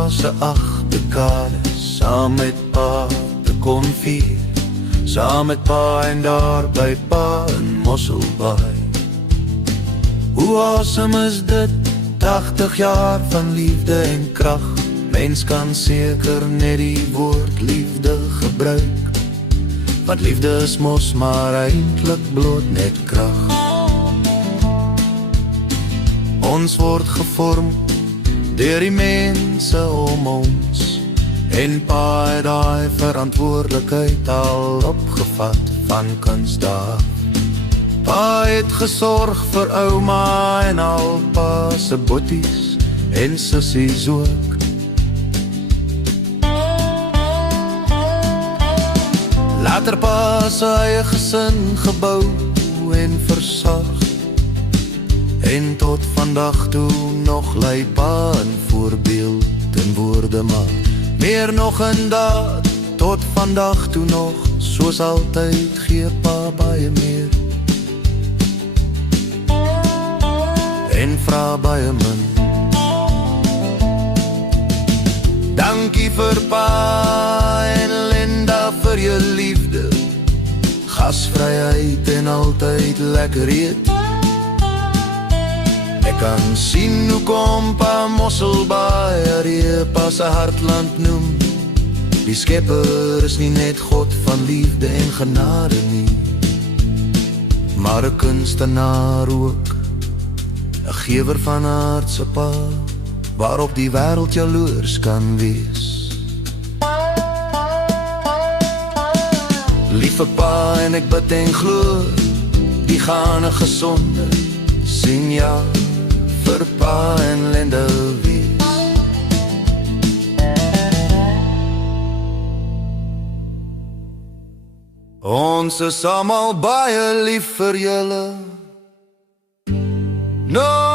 pa se 8 dekades, saam met pa te kon vier, saam met pa en daar by pa in Mosselbaai. Hoe awesome is dit, 80 jaar van liefde en krag. Mens kan seker net die woord liefde gebruik, want liefde is mos maar eintlik bloot net krag. Ons word gevorm deur die mense om ons, en pa het daai verantwoordelikheid al opgevat van kindsdae. Pa het gesorg vir ouma en al pa se boeties en sissies ook. Later pa sy eie gesin gebou en versorg, en tot vandag toe nog lei pa 'n voorbeeld in woorde, maar meer nog in daad. Tot vandag toe nog, soos altyd gee pa baie meer en vra baie min. Dankie vir pa en Linda vir jou liefde, gasvryheid en altyd lekker eet. Ek kan sien hoe kom pa Mosselbaai die pa se hartland noem. Die Skepper is nie net God van liefde en genade nie, maar 'n kunstenaar ook, 'n gewer van aardse pa, waarop die wêreld jaloers kan wees. Liewe pa, en ek bid en glo, die gaan 'n gesonde sien ja vir pa en Linda wees. Ons is almal baie lief vir julle. No